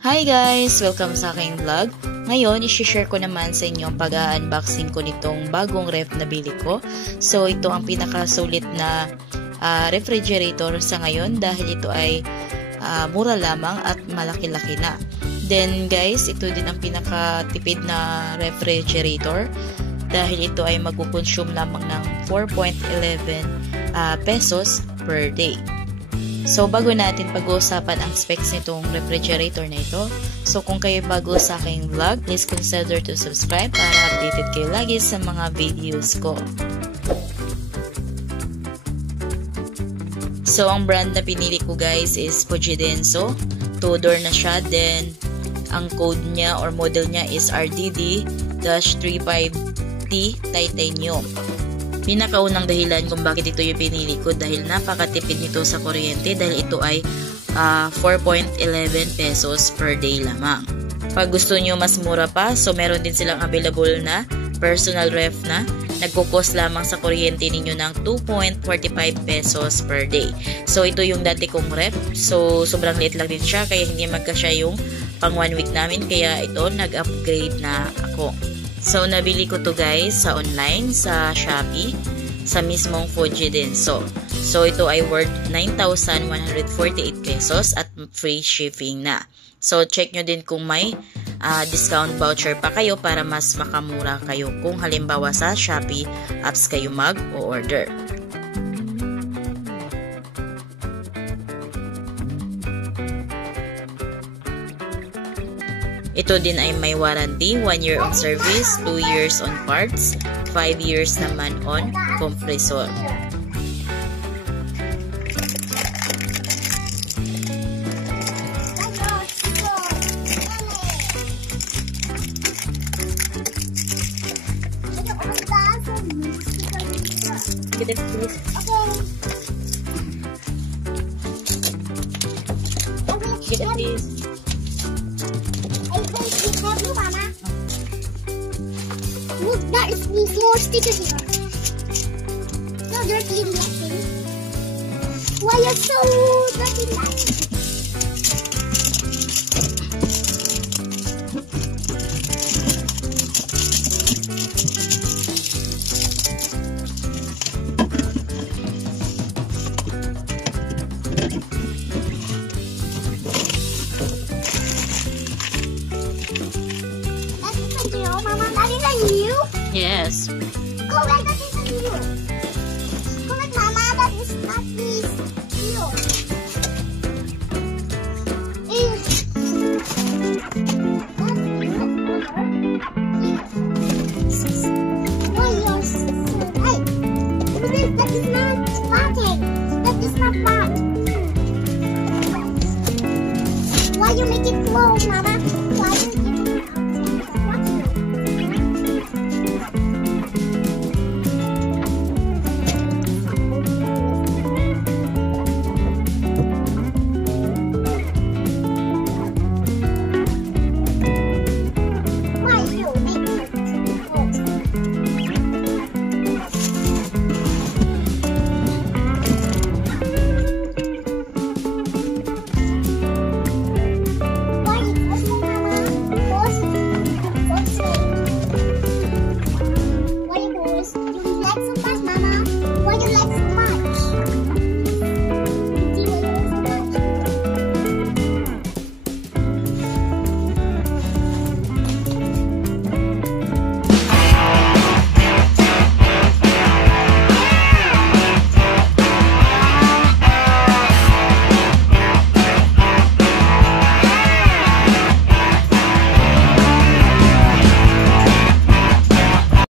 Hi guys! Welcome sa aking vlog. Ngayon, isi-share ko naman sa inyo ang pag-unboxing ko nitong bagong ref na bili ko. So, ito ang pinakasulit na refrigerator sa ngayon dahil ito ay mura lamang at malaki-laki na. Then guys, ito din ang pinakatipid na refrigerator dahil ito ay mag-consume lamang ng 4.11 pesos per day. So, bago natin pag-uusapan ang specs nitong refrigerator na ito, so kung kayo bago sa aking vlog, please consider to subscribe para updated kayo lagi sa mga videos ko. So, ang brand na pinili ko guys is Fujidenzo. 2-door na siya, then ang code niya or model niya is RDD-35 titanium. Pinakaunang dahilan kung bakit ito yung pinili ko dahil napakatipid nito sa kuryente dahil ito ay 4.11 pesos per day lamang. Pag gusto nyo mas mura pa, so meron din silang available na personal ref na nagkukos lamang sa kuryente ninyo ng 2.45 pesos per day. So ito yung dati kong ref, so sobrang liit lang din siya kaya hindi magkasya yung pang 1 week namin kaya ito nag-upgrade na ako. So, nabili ko to guys sa online, sa Shopee, sa mismong Fujidenzo. So, ito ay worth 9,148 pesos at free shipping na. So, check nyo din kung may discount voucher pa kayo para mas makamura kayo kung halimbawa sa Shopee apps kayo mag-order. Ito din ay may warranty, 1 year on service, 2 years on parts, 5 years naman on compressor. Get it, please. Get it, please. Look, that is more stickers here. No dirty in that thing. Why are so dirty in that? Yes. Oh, wait, that is you. Come on, Mama, that is not this. You. Why you're so hey? That is not spotting. That is not bad. Why you make it close, Mama?